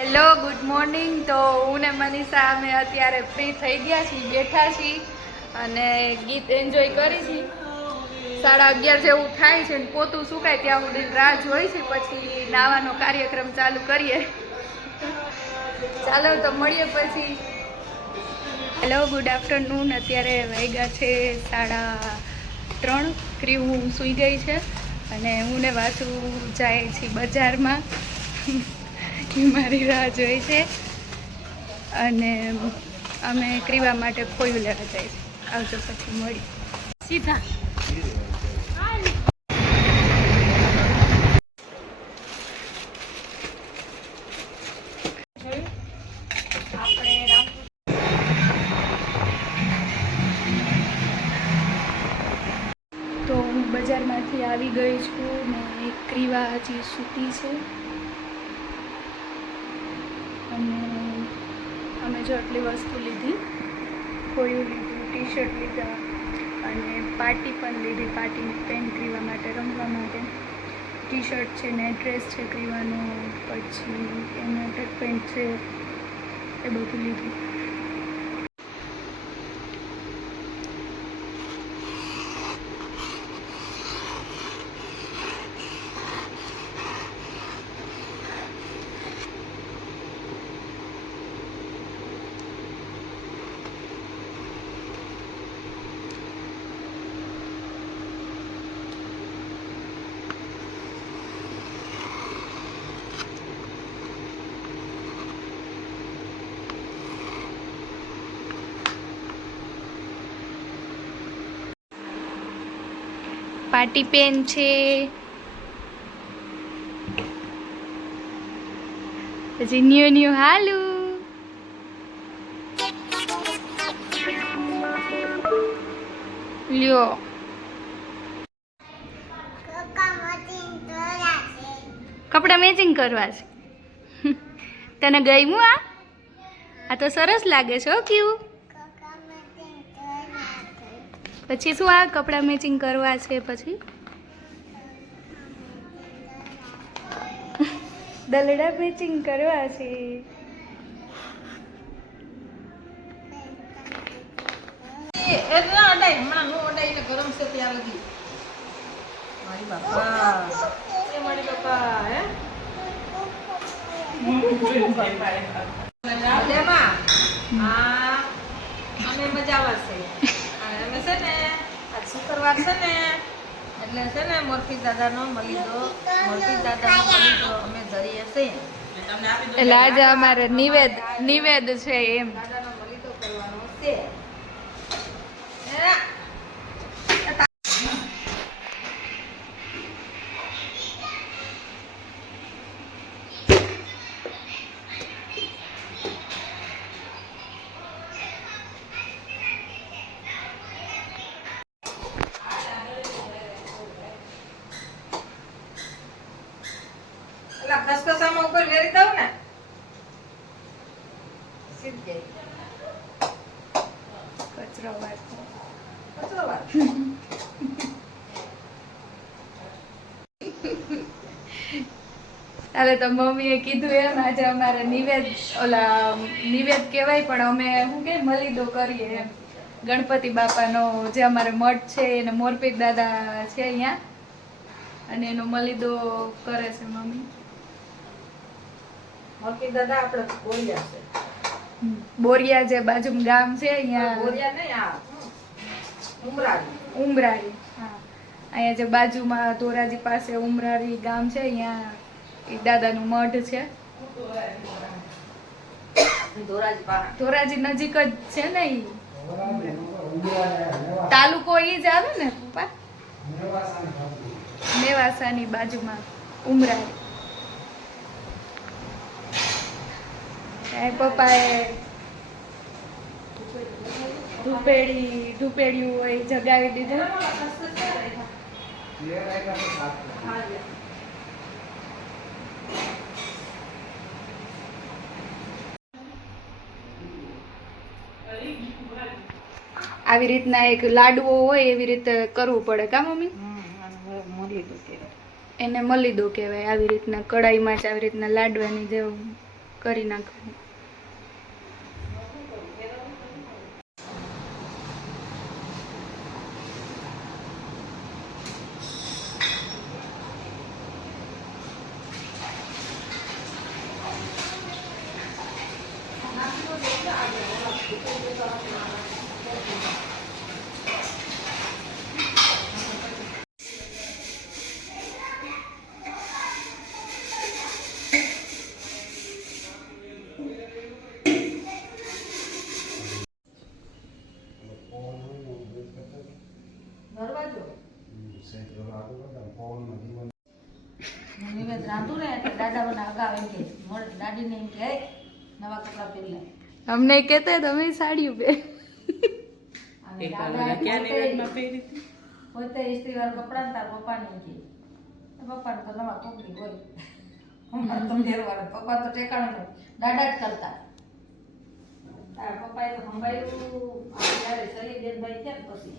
Hello good morning. તો હું ને મનીષા અમે અત્યારે ફ્રી થઈ ગયા છીએ, બેઠા છીએ અને ગીત એન્જોય કરી છીએ. 11:30 જેવું થાય છે ને પોતું સુકાય ત્યાં સુધી રાહ જોઈ છે, પછી નાવાનો કાર્યક્રમ ચાલુ કરીએ. ચાલો તો મળીએ પછી. Hello good afternoon. અત્યારે વાગ્યા છે 3:30. ક્રીવ સૂઈ ગઈ છે અને હું ને વાસુ જાય છે બજારમાં. મારી રાહ જોઈ છે અને અમે ક્રીવા માટે ખોયું લેવા જાય છે. આવજો પછી મળી સીધા. તો હું બજારમાંથી આવી ગઈ છું ને ક્રીવા હજી સૂતી છે અને અમે જો આટલી વસ્તુ લીધી, ખોયું લીધું, ટી શર્ટ લીધા અને પાર્ટી પણ લીધી. પાર્ટીની પેન્ટ ક્રીવા માટે, રમવા માટે. ટી શર્ટ છે ને ડ્રેસ છે ક્રીવાનો, પછી એનો ટ્રેક પેન્ટ છે, એ બધું લીધું. પાર્ટી પેન છે, પછી ન્યુ હાલુ લ્યો. કપડા મેચિંગ કરવા છે. તને ગમ્યું? આ તો સરસ લાગે છે. હો કેવું. પછી શું આ કપડા મેચિંગ કરવા છે? પછી દલડા મેચિંગ કરવા છે. અમે મજા આવશે. અમે છે ને આજ શુક્રવાર છે ને, એટલે છે ને મોરફી દાદાનો મલીદો અમે જઈએ છીએ. એટલે આજે અમારે નિવેદ છે એમ. દાદાનો મલીદો કરવાનો છે. ખસખસામાં ઉપર વેરી દઉં ને સીધ જાય. કચરો વાળતો. હાલે તો મમ્મીએ કીધું એમ આજે અમારે નિવેદ કહેવાય, પણ અમે શું કે મલીદો કરીએ એમ. ગણપતિ બાપાનો જે અમારે મઠ છે એને મોરપીર દાદા છે અહીંયા, અને એનો મલીદો કરે છે મમ્મી. મોરફી દાદા આપણે બોલ્યા છે. બોરિયા જે બાજુમાં ગામ છે અહીંયા. બોલ્યા નહીં, આ ઉમરારી. હા, અહીંયા જે બાજુમાં ધોરાજી પાસે ઉમરારી ગામ છે, અહીંયા એ દાદાનું મઠ છે. ધોરાજી નજીક જ છે ને. ઈ તાલુકો ઈ જ આવે ને પપ્પા. મેવાસાની બાજુમાં ઉમરારી. પપ્પાએ ધૂપેડિયું હોય જગાવી દીધું. આવી રીતના એક લાડવો હોય એવી રીતે કરવું પડે કા મમ્મી? એને મલીદો કહેવાય. આવી રીતના કડાઈમાં જ આવી રીતના લાડવાની જેવું કરી નાખવાનું. દરવાજો નિવેદ રાંધું ને એટલે દાદા મને અગાવ એમ કે દાદીને એમ કે નવા કપડાં પહેરી લે. અમને કહેતા તમે સાડીઓ પહેર. અને દાદા પોતે ઇસ્ત્રીવાળા કપડાં ને તાર પપ્પાને એમ કે પપ્પાને તો નવા કોકડી હોય. અમારે તો ઘેરવાળા પપ્પા તો ઠેકાણું નહીં, દાદા જ કરતા. તારા પપ્પાએ તો સંભાળ્યું જ્યારે શરીરભાઈ છે ને પછી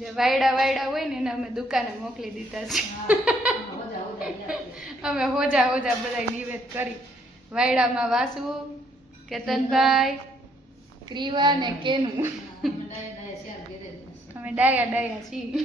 જે વાયડા હોય ને એને અમે દુકાને મોકલી દીધા છે. અમે હોજા બધા નિવેદ કરી. વાયડામાં વાસુ, કેતનભાઈ, ક્રીવા ને કેનું. અમે ડાયા છીએ.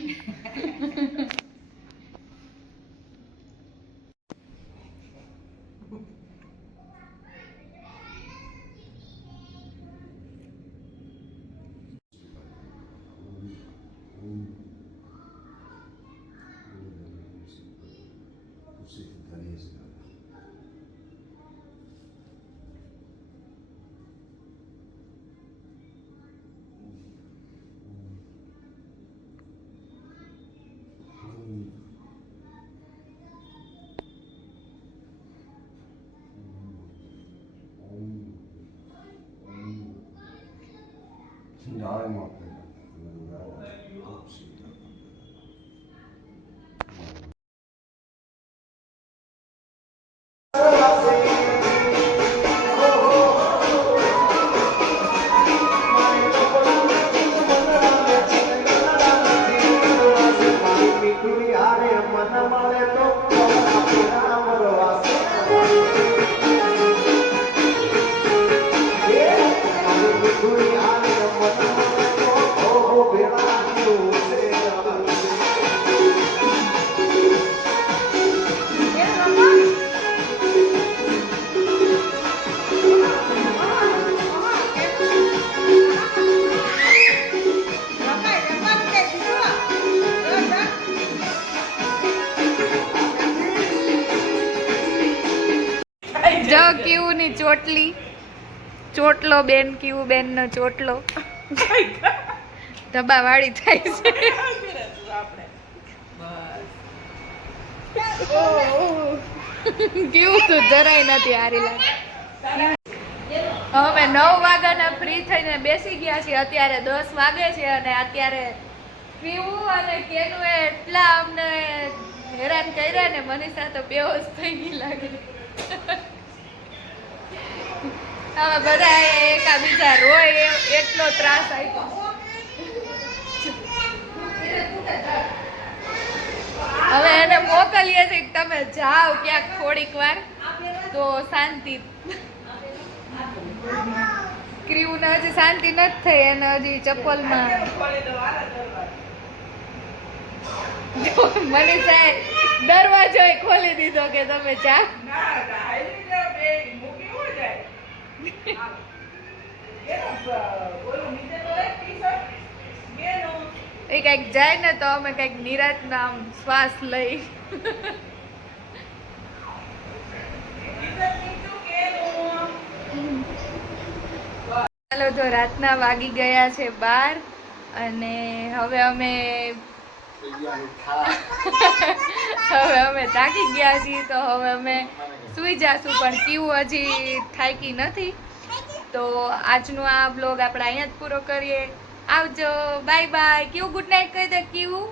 જો કેવું ની ચોટલો બેન, કેવું બેન નો ચોટલો ધબા વાળી થાય છે. કેવું તો જરાય નથી હારી લાગે. હવે 9 વાગ્યાના ફ્રી થઈને બેસી ગયા છીએ. અત્યારે 10 વાગે છે અને અત્યારે પીવું અને કેનું એટલા અમને હેરાન કર્યા ને મનીષા તો બેહોશ થઈ ગઈ લાગે. હવે બધા એકાબીજા રોય એટલો ત્રાસ આપ્યો. હવે એને મોકલીએ છીએ કે તમે જાઓ ક્યાંક થોડીક વાર તો શાંતિ. ક્રીવને હજી શાંતિ નથી થઈ, એને હજી ચપ્પલમાં મનીષાએ દરવાજો ખોલી દીધો કે તમે જા. એ કઈક જાય ને તો અમે કઈક નિરાત નામ શ્વાસ લઈ. ચાલો તો રાતના વાગી ગયા છે 12 અને હવે અમે થાકી ગયા છીએ તો હવે અમે સુઈ જાશું. પણ કેવું હજી થાકી નથી. તો આજનો આ બ્લોગ આપણે અહીંયા જ પૂરો કરીએ. આવજો, બાય બાય. કેવું ગુડ નાઇટ કહી દે કેવું.